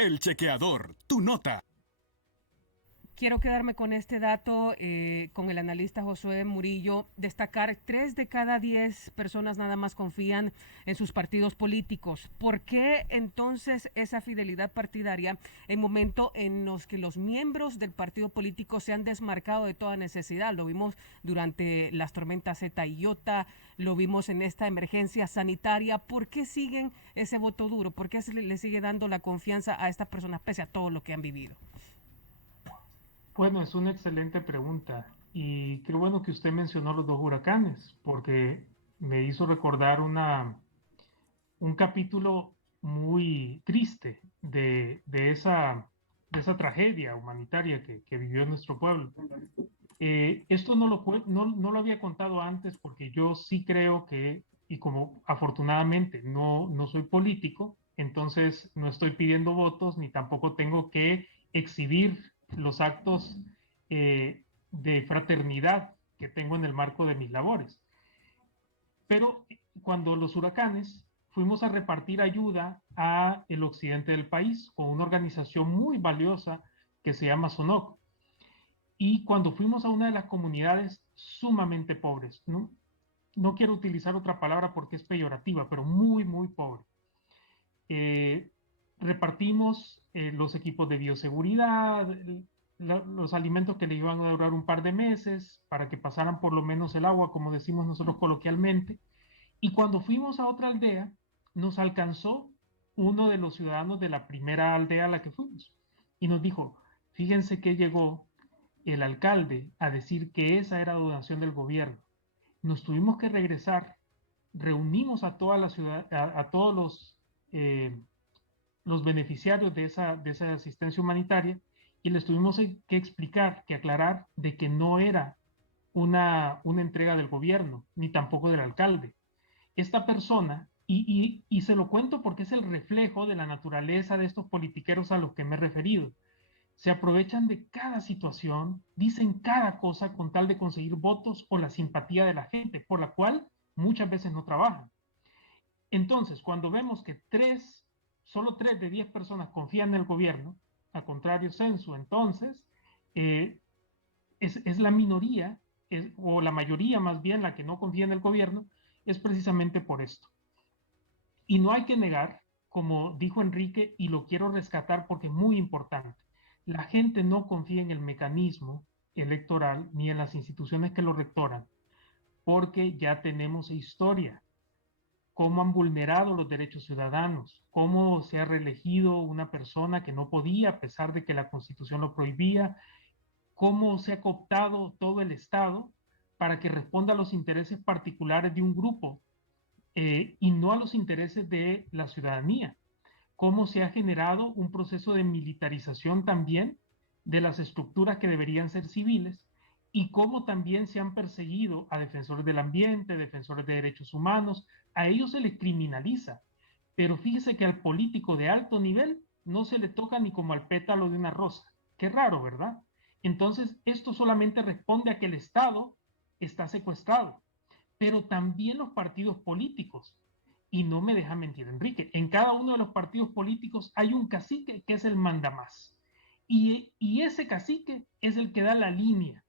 El Chequeador, tu nota. Quiero quedarme con este dato, con el analista Josué Murillo, destacar 3 de cada 10 personas nada más confían en sus partidos políticos. ¿Por qué entonces esa fidelidad partidaria en momentos en los que los miembros del partido político se han desmarcado de toda necesidad? Lo vimos durante las tormentas Eta y Iota, lo vimos en esta emergencia sanitaria. ¿Por qué siguen ese voto duro? ¿Por qué se le sigue dando la confianza a estas personas pese a todo lo que han vivido? Bueno, es una excelente pregunta y qué bueno que usted mencionó los dos huracanes, porque me hizo recordar un capítulo muy triste de esa tragedia humanitaria que vivió nuestro pueblo. Esto no lo había contado antes porque yo sí creo que, y como afortunadamente no soy político, entonces no estoy pidiendo votos ni tampoco tengo que exhibir los actos de fraternidad que tengo en el marco de mis labores. Pero cuando los huracanes fuimos a repartir ayuda a el occidente del país con una organización muy valiosa que se llama SONOC. Y cuando fuimos a una de las comunidades sumamente pobres, no quiero utilizar otra palabra porque es peyorativa, pero muy, muy pobre, eh, repartimos los equipos de bioseguridad, los alimentos que le iban a durar un par de meses para que pasaran por lo menos el agua, como decimos nosotros coloquialmente. Y cuando fuimos a otra aldea, nos alcanzó uno de los ciudadanos de la primera aldea a la que fuimos y nos dijo, fíjense que llegó el alcalde a decir que esa era donación del gobierno. Nos tuvimos que regresar, reunimos a toda la ciudad, a todos los beneficiarios de esa asistencia humanitaria y les tuvimos que explicar, que aclarar de que no era una entrega del gobierno, ni tampoco del alcalde. Esta persona, y se lo cuento porque es el reflejo de la naturaleza de estos politiqueros a los que me he referido, se aprovechan de cada situación, dicen cada cosa con tal de conseguir votos o la simpatía de la gente, por la cual muchas veces no trabajan. Entonces, cuando vemos que solo 3 de 10 personas confían en el gobierno, a contrario censo, entonces eh, es la minoría, o la mayoría más bien, la que no confía en el gobierno, es precisamente por esto. Y no hay que negar, como dijo Enrique, y lo quiero rescatar porque es muy importante, la gente no confía en el mecanismo electoral ni en las instituciones que lo rectoran, porque ya tenemos historia, cómo han vulnerado los derechos ciudadanos, cómo se ha reelegido una persona que no podía, a pesar de que la Constitución lo prohibía, cómo se ha cooptado todo el Estado para que responda a los intereses particulares de un grupo y no a los intereses de la ciudadanía. Cómo se ha generado un proceso de militarización también de las estructuras que deberían ser civiles y cómo también se han perseguido a defensores del ambiente, defensores de derechos humanos, a ellos se les criminaliza, pero fíjese que al político de alto nivel no se le toca ni como al pétalo de una rosa. Qué raro, ¿verdad? Entonces, esto solamente responde a que el Estado está secuestrado, pero también los partidos políticos. Y no me deja mentir, Enrique, en cada uno de los partidos políticos hay un cacique que es el mandamás. Y ese cacique es el que da la línea.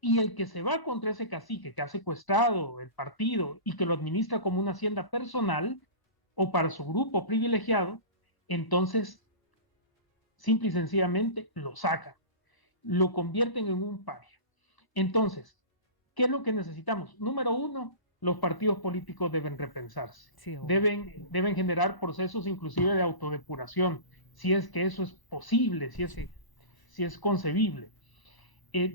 Y el que se va contra ese cacique que ha secuestrado el partido y que lo administra como una hacienda personal o para su grupo privilegiado, entonces simple y sencillamente lo sacan, lo convierten en un paria. Entonces, ¿qué es lo que necesitamos? Número uno, los partidos políticos deben repensarse, Sí, obvio. deben generar procesos inclusive de autodepuración, si es que eso es posible, Sí. si es concebible.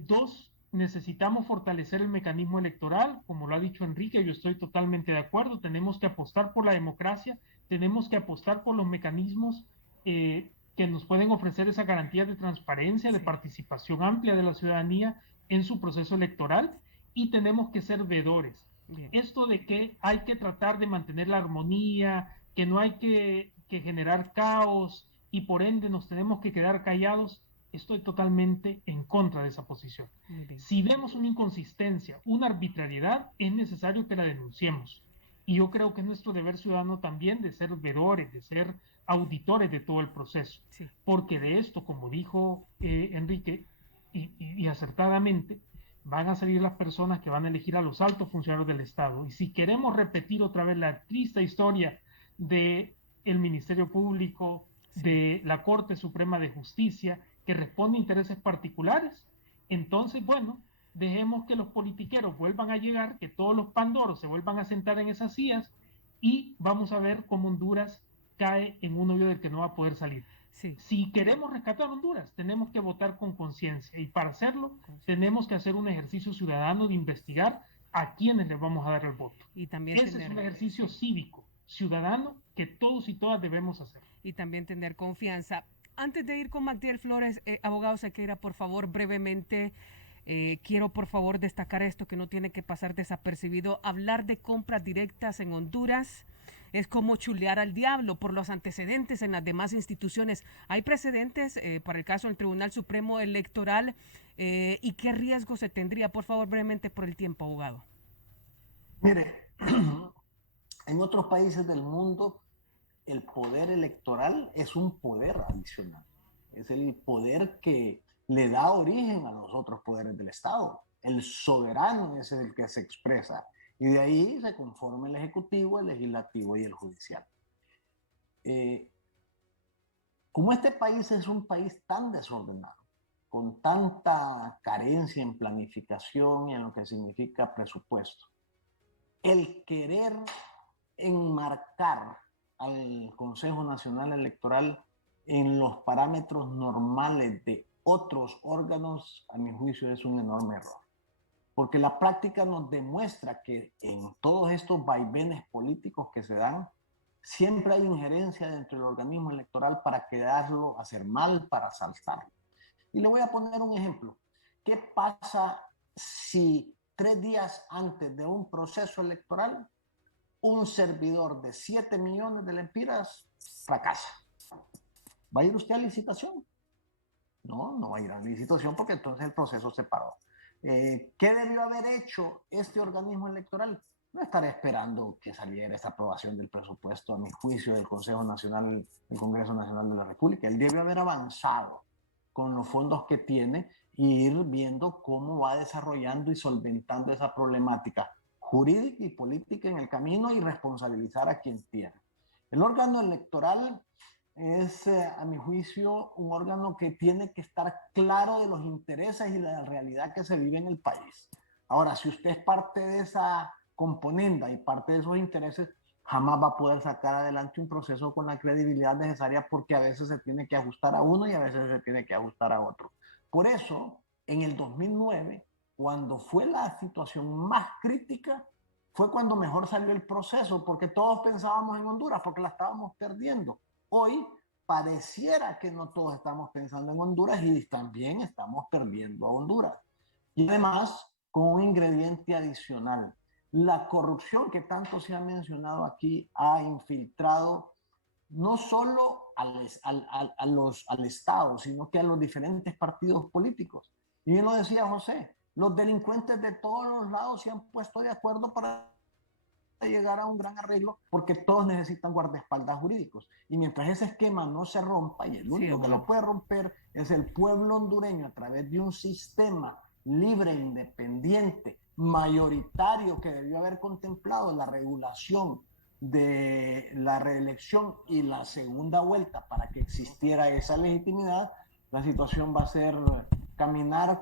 Dos, necesitamos fortalecer el mecanismo electoral, como lo ha dicho Enrique, yo estoy totalmente de acuerdo, tenemos que apostar por la democracia, tenemos que apostar por los mecanismos que nos pueden ofrecer esa garantía de transparencia, de Sí. participación amplia de la ciudadanía en su proceso electoral y tenemos que ser vedores. Bien. Esto de que hay que tratar de mantener la armonía, que no hay que generar caos y por ende nos tenemos que quedar callados, estoy totalmente en contra de esa posición. Muy bien. Si vemos una inconsistencia, una arbitrariedad, es necesario que la denunciemos. Y yo creo que es nuestro deber ciudadano también de ser veedores, de ser auditores de todo el proceso. Sí. Porque de esto, como dijo Enrique, y acertadamente, van a salir las personas que van a elegir a los altos funcionarios del Estado. Y si queremos repetir otra vez la triste historia de el Ministerio Público, de la Corte Suprema de Justicia, que responde a intereses particulares, entonces, bueno, dejemos que los politiqueros vuelvan a llegar, que todos los pandoros se vuelvan a sentar en esas sillas y vamos a ver cómo Honduras cae en un hoyo del que no va a poder salir. Sí. Si queremos rescatar Honduras, tenemos que votar con conciencia y para hacerlo tenemos que hacer un ejercicio ciudadano de investigar a quiénes les vamos a dar el voto. Y también Ese es un ejercicio cívico, ciudadano, que todos y todas debemos hacer. Y también tener confianza. Antes de ir con Magdiel Flores, abogado Sequeira, por favor, brevemente, quiero por favor destacar esto que no tiene que pasar desapercibido. Hablar de compras directas en Honduras es como chulear al diablo por los antecedentes en las demás instituciones. ¿Hay precedentes para el caso del Tribunal Supremo Electoral y qué riesgo se tendría? Por favor, brevemente por el tiempo, abogado. Mire, en otros países del mundo el poder electoral es un poder adicional. Es el poder que le da origen a los otros poderes del Estado. El soberano es el que se expresa. Y de ahí se conforma el ejecutivo, el legislativo y el judicial. Como este país es un país tan desordenado, con tanta carencia en planificación y en lo que significa presupuesto, el querer enmarcar al Consejo Nacional Electoral en los parámetros normales de otros órganos, a mi juicio, es un enorme error. Porque la práctica nos demuestra que en todos estos vaivenes políticos que se dan, siempre hay injerencia dentro del organismo electoral para quedarlo, hacer mal, para saltarlo. Y le voy a poner un ejemplo. ¿Qué pasa si 3 días antes de un proceso electoral, un servidor de 7 millones de lempiras fracasa? ¿Va a ir usted a licitación? No, no va a ir a licitación porque entonces el proceso se paró. ¿Qué debió haber hecho este organismo electoral? No estar esperando que saliera esta aprobación del presupuesto, a mi juicio, del Consejo Nacional, del Congreso Nacional de la República. Él debió haber avanzado con los fondos que tiene e ir viendo cómo va desarrollando y solventando esa problemática jurídica y política en el camino y responsabilizar a quien tiene. El órgano electoral es, a mi juicio, un órgano que tiene que estar claro de los intereses y de la realidad que se vive en el país. Ahora, si usted es parte de esa componenda y parte de esos intereses, jamás va a poder sacar adelante un proceso con la credibilidad necesaria porque a veces se tiene que ajustar a uno y a veces se tiene que ajustar a otro. Por eso, en el 2009, cuando fue la situación más crítica, fue cuando mejor salió el proceso, porque todos pensábamos en Honduras, porque la estábamos perdiendo. Hoy pareciera que no todos estamos pensando en Honduras y también estamos perdiendo a Honduras. Y además, con un ingrediente adicional, la corrupción que tanto se ha mencionado aquí ha infiltrado no solo al Estado, sino que a los diferentes partidos políticos. Y bien lo decía José, los delincuentes de todos los lados se han puesto de acuerdo para llegar a un gran arreglo porque todos necesitan guardaespaldas jurídicos. Y mientras ese esquema no se rompa, y el único que lo puede romper es el pueblo hondureño a través de un sistema libre, independiente, mayoritario que debió haber contemplado la regulación de la reelección y la segunda vuelta para que existiera esa legitimidad, la situación va a ser caminar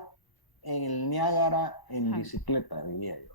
en el Niágara en bicicleta, diría yo.